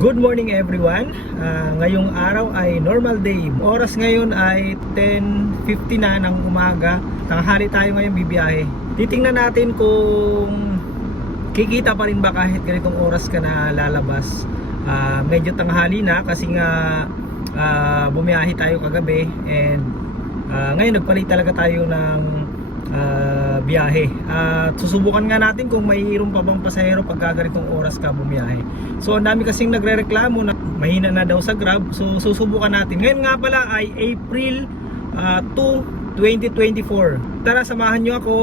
Good morning everyone. Ngayong araw ay normal day. Oras ngayon ay 10:50 na ng umaga. Tanghali tayo ngayon bibiyahe. Titingnan natin kung kikita pa rin ba kahit ganitong oras ka na lalabas. Medyo tanghali na kasi nga bumiyahe tayo kagabi and ngayon nagpalit talaga tayo ng biyahe. Susubukan nga natin kung mayroon pa bang pasahero pag ganitong oras ka bumiyahe. So ang dami kasing nagrereklamo na mahina na daw sa Grab. So susubukan natin. Ngayon nga pala ay April 2, 2024. Tara samahan nyo ako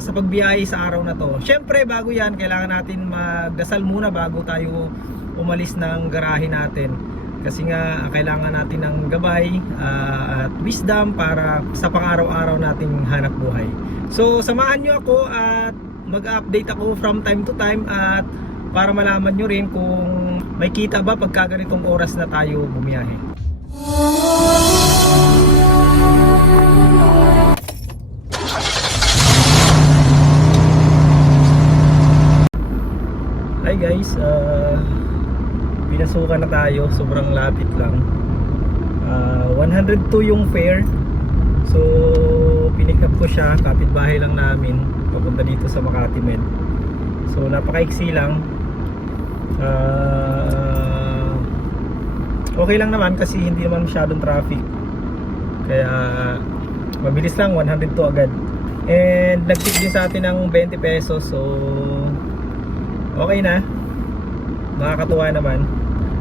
sa pagbiyahe sa araw na to. Syempre bago yan kailangan natin magdasal muna bago tayo umalis ng garahe natin. Kasi nga kailangan natin ng gabay at wisdom para sa pang-araw-araw nating hanap buhay. So samahan nyo ako at mag-update ako from time to time at para malaman nyo rin kung may kita ba pagka ganitong oras na tayo bumiyahe. Hi guys, pinasukan na tayo, sobrang lapit lang. 102 yung fare. So pinick up ko siya, kapitbahay lang namin, papunta dito sa Makati Med. So napakaiksi lang. Okay lang naman kasi hindi naman masyadong traffic. Kaya mabilis lang, 102 agad. And nag-tip din sa atin ng 20 pesos. So okay na. Nakakatuwa naman.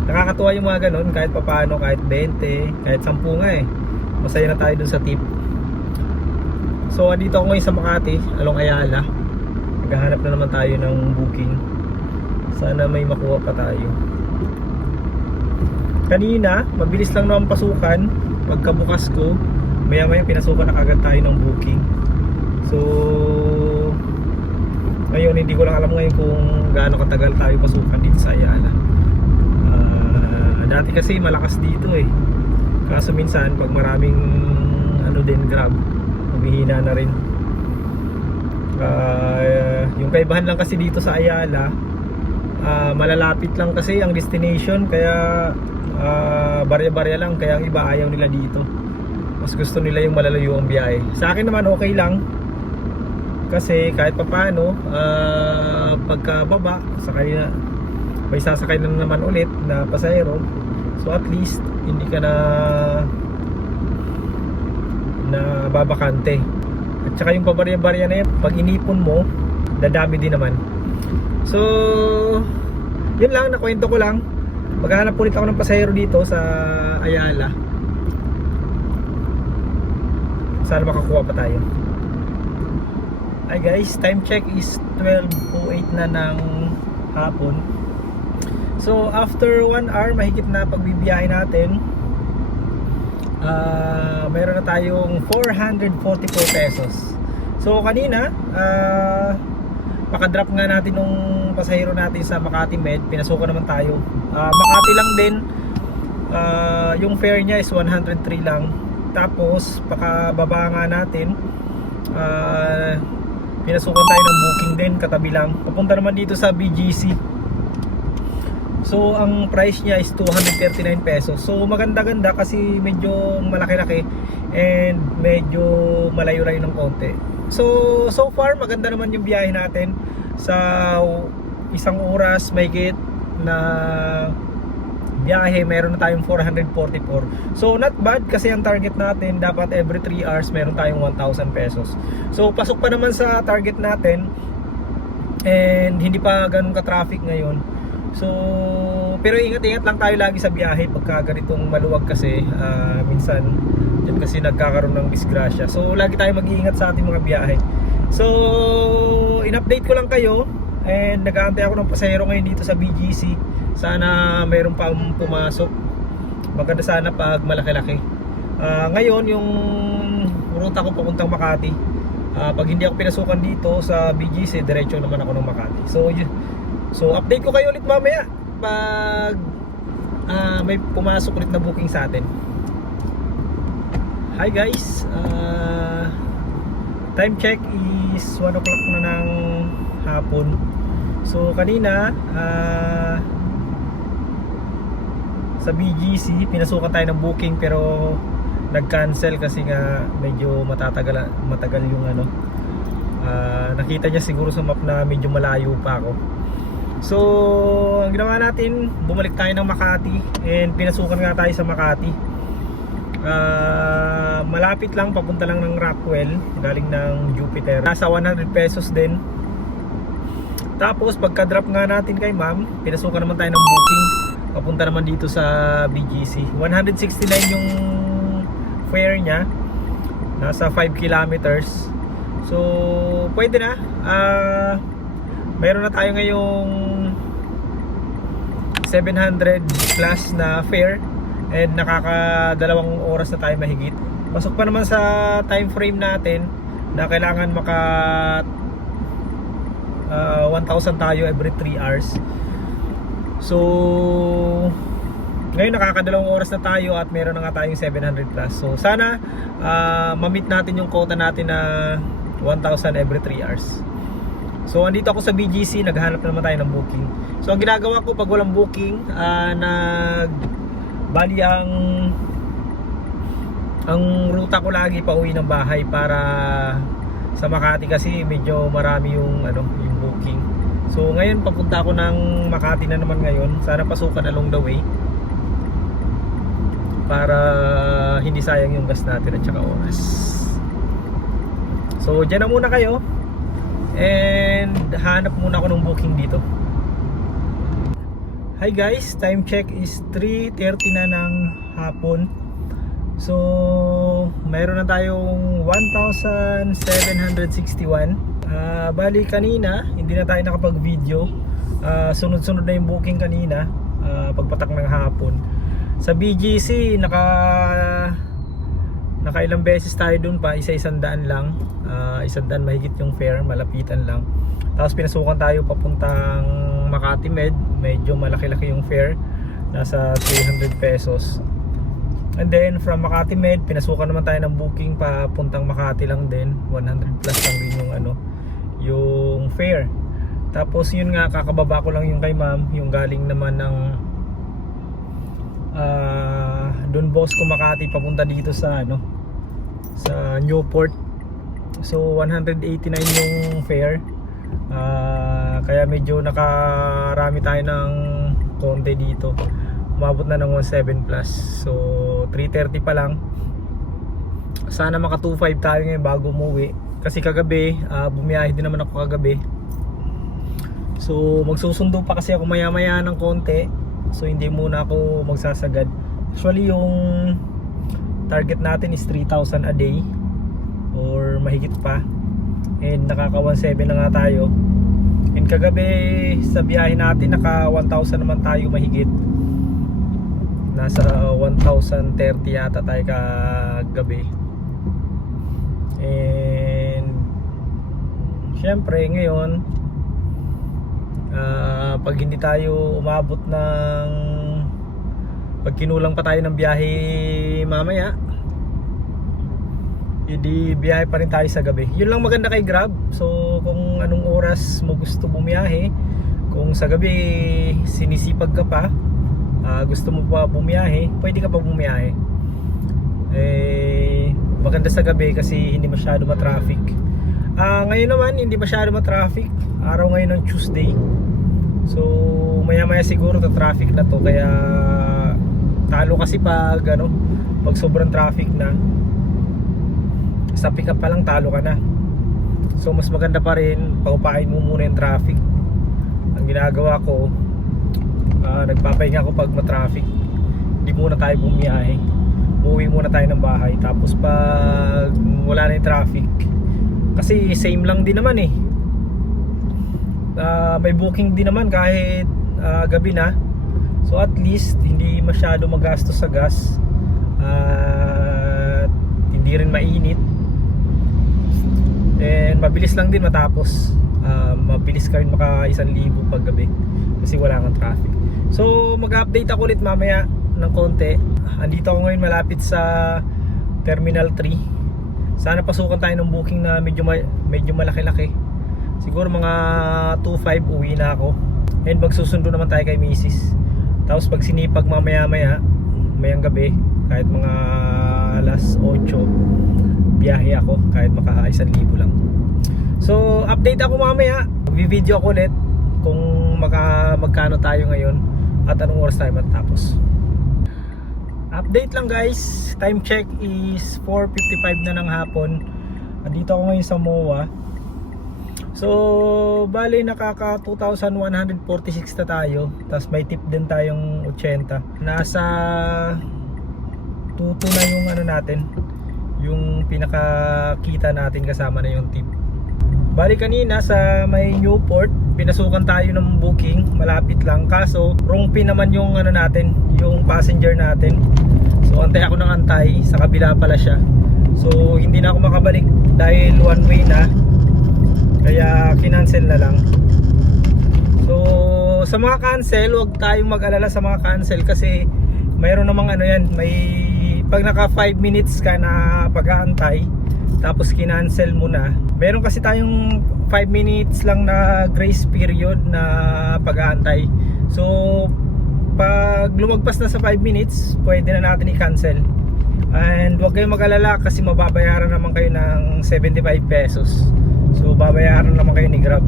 Nakakatuwa yung mga ganun kahit papaano, kahit 20, kahit 10 nga eh. Masaya na tayo dun sa tip. So dito ako ngayon sa Makati, Along Ayala. Naghahanap na naman tayo ng booking. Sana may makuha pa tayo. Kanina, mabilis lang naman pasukan. Pagkabukas ko, maya maya pinasukan na agad tayo ng booking. So ngayon hindi ko lang alam ngayon kung gaano katagal tayo pasukan dito sa Ayala. Dati kasi malakas dito eh. Kaso minsan pag maraming Grab, humihina na rin. Yung kaibahan lang kasi dito sa Ayala, malalapit lang kasi ang destination, kaya barya-barya lang, kaya ang iba ayaw nila dito. Mas gusto nila yung malalayo ang biyahe. Sa akin naman okay lang. Kasi kahit papaano, pagkababa, sakay na, may sasakay na naman ulit na pasahero. So at least hindi ka na babakante. At saka yung pabarya-barya na yan, pag inipon mo, dadami din naman. So yun lang, nakwento ko lang. Maghahanap ulit ako ng pasahero dito sa Ayala. Sana makakuha pa tayo. Hi guys, time check is 12:08 na ng hapon. So after 1 hour mahigit na pagbibiyahe natin, meron na tayong 444 pesos. So kanina pakadrop nga natin nung pasahero natin sa Makati Med. Pinasukan naman tayo, Makati lang din. Yung fare niya is 103 lang. Tapos pakababa nga natin, pinasukan tayo ng booking din, katabi lang. Papunta naman dito sa BGC. So ang price niya is 239 pesos. So maganda-ganda kasi medyo malaki-laki and medyo malayo-layo ng konti. So far maganda naman yung biyahe natin. Sa isang oras mahigit na biyahe, meron na tayong 444. So not bad kasi ang target natin dapat every 3 hours meron tayong 1,000 pesos. So pasok pa naman sa target natin and hindi pa ganun ka-traffic ngayon. So pero ingat-ingat lang tayo lagi sa biyahe pagka ganitong maluwag kasi minsan dyan kasi nagkakaroon ng disgrasya. So lagi tayo mag-iingat sa ating mga biyahe. So in-update ko lang kayo and nag-aantay ako ng pasahero ngayon dito sa BGC. Sana mayroon pa pumasok. Maganda sana pag malaki-laki. Ngayon yung ruta ko papuntang Makati, pag hindi ako pinasukan dito sa BGC, diretso naman ako ng Makati. So update ko kayo ulit mamaya pag may pumasok ulit na booking sa atin. Hi guys, time check is 1 o'clock na ng hapon. So kanina sa BGC. Pinasukan tayo ng booking pero nag-cancel kasi nga medyo matagal yung ano. Nakita niya siguro sa map na medyo malayo pa ako. So ang ginawa natin, bumalik tayo ng Makati and pinasukan nga tayo sa Makati. Malapit lang, papunta lang ng Rockwell galing ng Jupiter. Nasa 100 pesos din. Tapos pagka drop nga natin kay ma'am, pinasukan naman tayo ng booking papunta naman dito sa BGC. 169 yung fare nya, nasa 5 kilometers. So pwede na. Mayroon na tayo ngayong 700 plus na fare and nakakadalawang oras na tayo mahigit. Pasok pa naman sa time frame natin na kailangan maka 1,000 tayo every 3 hours. So ngayon nakakadalawang oras na tayo at meron na nga tayong 700 plus. So sana ma-meet natin yung quota natin na 1,000 every 3 hours. So andito ako sa BGC, naghahanap naman tayo ng booking. So ang ginagawa ko pag walang booking, bali ang ruta ko lagi pa uwi ng bahay para sa Makati kasi medyo marami yung yung booking. So ngayon papunta ako ng Makati na naman ngayon. Sana pasukan along the way para hindi sayang yung gas natin at saka oras. So dyan na muna kayo and hanap muna ako ng booking dito. Hi guys, time check is 3:30 na ng hapon. So mayroon na tayong 1,761. Bali kanina hindi na tayo nakapag video. Sunod-sunod na yung booking kanina pagpatak ng hapon. Sa BGC nakailang beses tayo dun pa, isa-100 lang. 100 mahigit yung fare, malapitan lang. Tapos pinasukan tayo papuntang Makati Med, medyo malaki-laki yung fare, nasa 300 pesos. And then from Makati Med, pinasukan naman tayo ng booking papuntang Makati lang din, 100 plus lang din yung yung fare. Tapos yun nga, kakababa ko lang yung kay ma'am, yung galing naman ng Don Bosco Makati papunta dito sa sa Newport. So 189 yung fare. Kaya medyo nakarami tayo ng konti dito. Umabot na ng 17 plus. So 3:30 pa lang. Sana maka 2.5 tayo ngayon bago umuwi. Kasi kagabi, bumiyahe din naman ako kagabi. So magsusundo pa kasi ako maya-maya ng konti. So hindi muna ako magsasagad. Actually yung target natin is 3,000 a day or mahigit pa. And nakaka 1,700 na nga tayo. And kagabi sa biyahe natin naka 1,000 naman tayo mahigit. Nasa 1,030 yata tayo kagabi. And syempre ngayon pag hindi tayo umabot ng pag kinulang pa tayo ng biyahe mamaya, hindi biyahe pa rin tayo sa gabi. Yun lang maganda kay Grab. So kung anong oras mo gusto bumiyahe, kung sa gabi sinisipag ka pa, gusto mo pa bumiyahe, pwede ka pa bumiyahe. Maganda sa gabi kasi hindi masyado ma-traffic. Ngayon naman hindi masyado ma-traffic. Araw ngayon ng Tuesday. So maya maya siguro to traffic na to, kaya talo kasi pag pag sobrang traffic na, sa pick up pa lang talo ka na. So mas maganda pa rin paupain mo muna yung traffic. Ang ginagawa ko, nagpapahinga ako pag ma-traffic. Hindi muna tayo bumiyahe, uuwi muna tayo ng bahay. Tapos pag wala na yung traffic, kasi same lang din naman may booking din naman kahit gabi na. So at least hindi masyado magastos sa gas at hindi rin mainit. And mabilis lang din matapos. Mabilis ka rin maka 1,000 pag gabi kasi wala kang traffic. So mag-update ako ulit mamaya ng konti. Andito ako ngayon malapit sa Terminal 3. Sana pasukan tayo ng booking na medyo malaki-laki. Siguro mga 2.5 uwi na ako. And magsusundo naman tayo kay Mrs. Tapos pag sinipag mamaya-maya, mayang gabi, kahit mga alas 8, biyahe ako kahit maka 1,000 lang. So update ako mamaya, video ako ulit kung magkano tayo ngayon at anong oras tayo matapos. Update lang guys, time check is 4:55 na ng hapon. Andito ako ngayon sa MOA. So bali nakaka 2,146 na tayo. Tapos may tip din tayong 80. Nasa 2 na yung ano natin, yung pinakakita natin kasama na yung tip. Bali kanina sa may Newport, pinasukan tayo ng booking, malapit lang. Kaso wrong pin naman yung ano natin, yung passenger natin. So antay ako ng antay, sa kabila pala siya. So hindi na ako makabalik dahil one way na. Kaya kinancel na lang. So sa mga cancel, huwag tayong mag-alala sa mga cancel kasi mayroon namang ano yan, may pag naka 5 minutes ka na pag-aantay tapos kinancel mo na, meron kasi tayong 5 minutes lang na grace period na pag-aantay. So pag lumagpas na sa 5 minutes, pwede na natin i-cancel. And huwag kayong mag-alala kasi mababayaran naman kayo ng 75 pesos. So babayaran naman kayo ni Grab.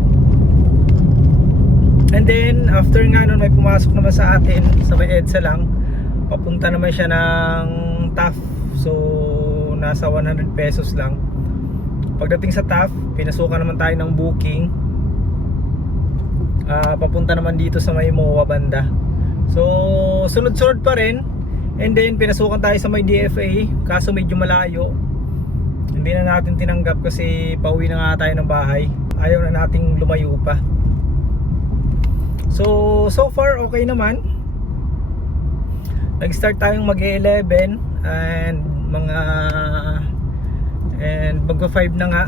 And then after nga nun, may pumasok naman sa atin sa may EDSA lang, papunta naman siya ng TAF. So nasa 100 pesos lang. Pagdating sa TAF, pinasukan naman tayo ng booking, papunta naman dito sa may MOA banda. So sunod-sunod pa rin. And then pinasukan tayo sa may DFA, kaso medyo malayo. Hindi na natin tinanggap kasi pauwi na nga tayo ng bahay. Ayaw na nating lumayo pa. So far okay naman. Nag-start tayong mag-11 and magpa 5 na nga.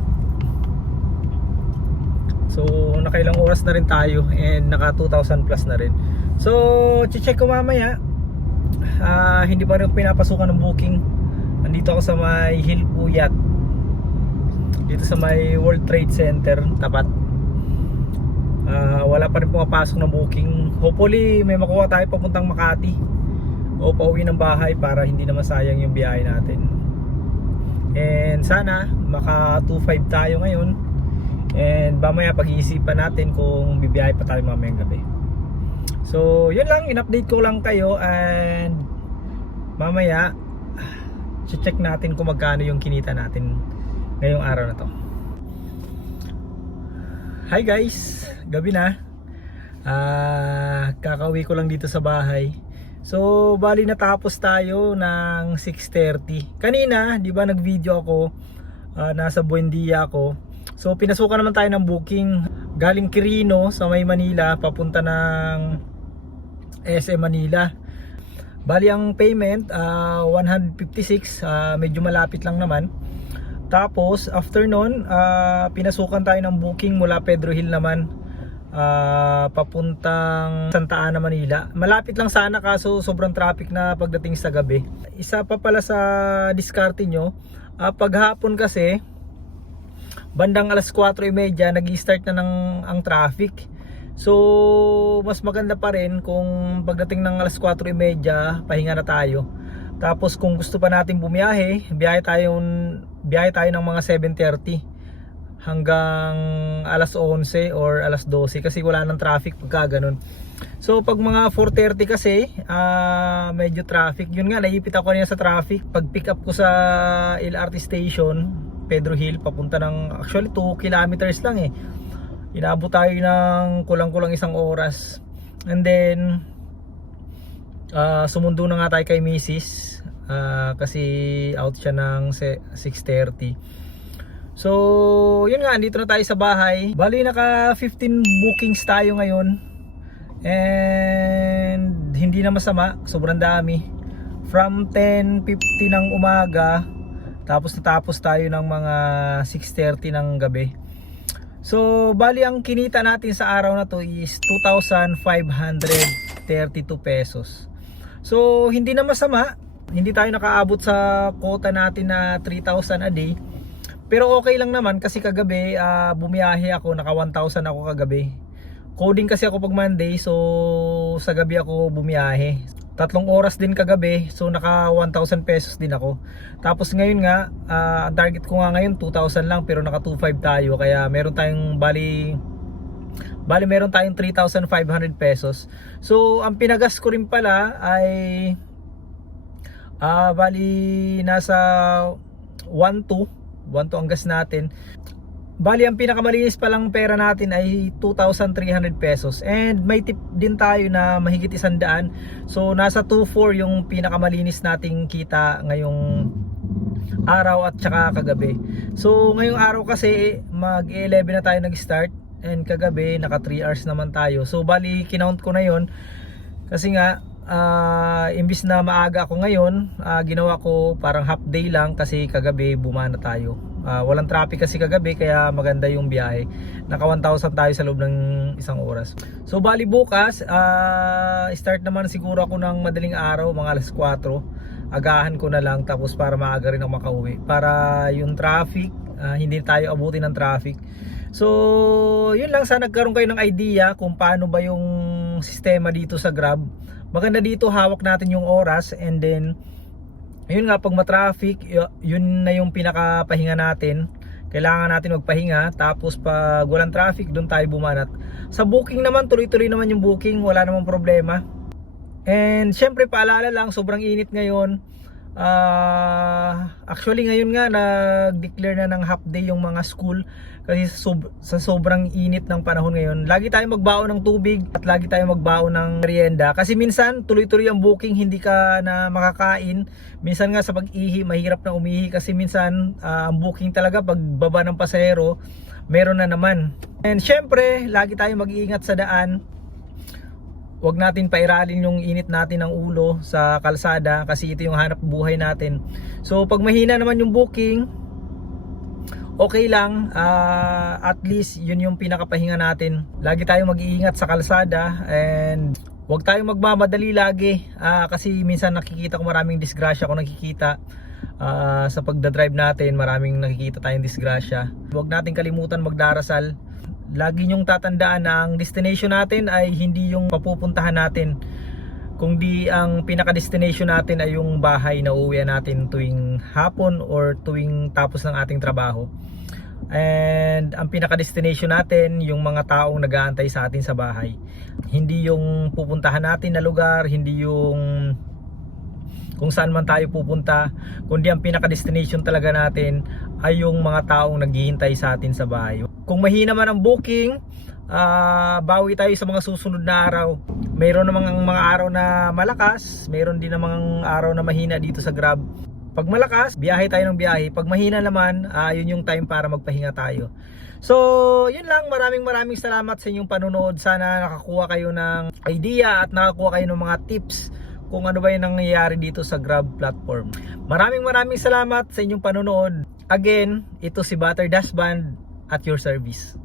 So nakailang oras na rin tayo and naka 2,000 plus na rin. So check ko mamaya. Hindi pa rin pinapasukan ng booking. Nandito ako sa may Hill Puyat, dito sa may World Trade Center tapat. Wala pa rin pumapasok ng booking. Hopefully may makuha tayo papuntang Makati o pauwi ng bahay para hindi na masayang yung biyahe natin. And sana maka 2.5 tayo ngayon. And mamaya pag-iisipan natin kung bibiyahe pa tayo mamayang gabi. So yun lang, in-update ko lang kayo. And mamaya check natin kung magkano yung kinita natin ngayong araw na to. Hi guys, gabi na. Kakauwi ko lang dito sa bahay. So bali natapos tayo ng 6:30. Kanina, di ba nag-video ako, nasa Buendia ako. So pinasukan naman tayo ng booking galing Quirino sa may Manila papunta ng SM Manila. Bali ang payment 156, medyo malapit lang naman. Tapos after nun, pinasukan tayo ng booking mula Pedro Hill naman, papuntang Santa Ana, Manila. Malapit lang sana kaso sobrang traffic na pagdating sa gabi. Isa pa pala sa diskarte nyo, paghapon kasi bandang alas 4:30 nag-i-start na ang traffic. So mas maganda pa rin kung pagdating ng alas 4:30 pahinga na tayo. Tapos kung gusto pa natin bumiyahe, biyahe tayo ng mga 7:30 hanggang alas 11 or alas 12 kasi wala nang traffic pagka ganun. So pag mga 4:30 kasi medyo traffic. Yun nga, naipit ako niya sa traffic. Pag pick up ko sa LRT station Pedro Hill, papunta ng actually 2 kilometers lang eh. Inabot tayo ng kulang-kulang 1 oras. And then sumundo na nga tayo kay Mrs. Kasi out siya ng 6:30. So yun nga, andito na tayo sa bahay. Bali naka 15 bookings tayo ngayon. And hindi na masama, sobrang dami. From 10:50 ng umaga, tapos natapos tayo ng mga 6:30 ng gabi. So bali ang kinita natin sa araw na to is 2,532 pesos. So hindi na masama. Hindi tayo nakaabot sa quota natin na 3,000 a day. Pero okay lang naman kasi kagabi bumiyahe ako, naka 1,000 ako kagabi. Coding kasi ako pag Monday, so sa gabi ako bumiyahe. 3 oras din kagabi, so naka 1,000 pesos din ako. Tapos ngayon nga, ang target ko nga ngayon 2,000 lang, pero naka 2,500 tayo, kaya meron tayong bali meron tayong 3,500 pesos. So ang pinagas ko rin pala ay bali nasa 1,200 ang gas natin. Bali ang pinakamalinis palang pera natin ay 2,300 pesos. And may tip din tayo na mahigit 100. So nasa 2,400 yung pinakamalinis nating kita ngayong araw at saka kagabi. So ngayong araw kasi mag-11 na tayo nag-start, and kagabi naka 3 hours naman tayo. So bali kinount ko na yon kasi nga imbis na maaga ako ngayon, ginawa ko parang half day lang kasi kagabi bumana tayo. Walang traffic kasi kagabi, kaya maganda yung biyahe. Naka 1,000 tayo sa loob ng 1 oras. So bali bukas, start naman siguro ako ng madaling araw, mga alas 4. Agahan ko na lang, tapos para maaga rin ako makauwi, para yung traffic, hindi tayo abutin ng traffic. So yun lang, sana nagkaroon kayo ng idea kung paano ba yung sistema dito sa Grab. Maganda dito, hawak natin yung oras, and then yun nga, pag ma-traffic, yun na yung pinakapahinga natin. Kailangan natin magpahinga. Tapos pag walang traffic, doon tayo bumanat. Sa booking naman, tuloy-tuloy naman yung booking, wala namang problema. And syempre paalala lang, sobrang init ngayon. Actually ngayon nga nag-declare na ng half day yung mga school kasi sa sobrang init ng panahon ngayon. Lagi tayo magbaon ng tubig at lagi tayo magbaon ng merienda kasi minsan tuloy-tuloy ang booking, hindi ka na makakain. Minsan nga sa pag-ihi mahirap na umihi kasi minsan ang booking talaga pag baba ng pasahero meron na naman. And syempre lagi tayo mag-iingat sa daan. Huwag natin pairalin yung init natin ng ulo sa kalsada kasi ito yung hanap buhay natin. So pag mahina naman yung booking, okay lang, at least yun yung pinakapahinga natin. Lagi tayong mag-iingat sa kalsada, and huwag tayong magmamadali lagi, kasi minsan nakikita ko maraming disgrasya kung nakikita. Sa pagdadrive natin, maraming nakikita tayong disgrasya. Huwag natin kalimutan magdarasal. Lagi nyong tatandaan na ang destination natin ay hindi yung papupuntahan natin, kundi ang pinaka-destination natin ay yung bahay na uuwian natin tuwing hapon or tuwing tapos ng ating trabaho. And ang pinaka-destination natin yung mga taong nag-aantay sa atin sa bahay. Hindi yung pupuntahan natin na lugar, hindi yung kung saan man tayo pupunta, kundi ang pinaka-destination talaga natin ay yung mga taong naghihintay sa atin sa bahay. Kung mahina man ang booking, bawi tayo sa mga susunod na araw. Mayroon namang mga araw na malakas, mayroon din namang araw na mahina dito sa Grab. Pag malakas, biyahe tayo ng biyahe. Pag mahina naman, yun yung time para magpahinga tayo. So, yun lang. Maraming salamat sa inyong panunood. Sana nakakuha kayo ng idea at nakakuha kayo ng mga tips kung ano ba yung nangyayari dito sa Grab platform. Maraming salamat sa inyong panunood. Again, ito si Butter Dash Band at your service.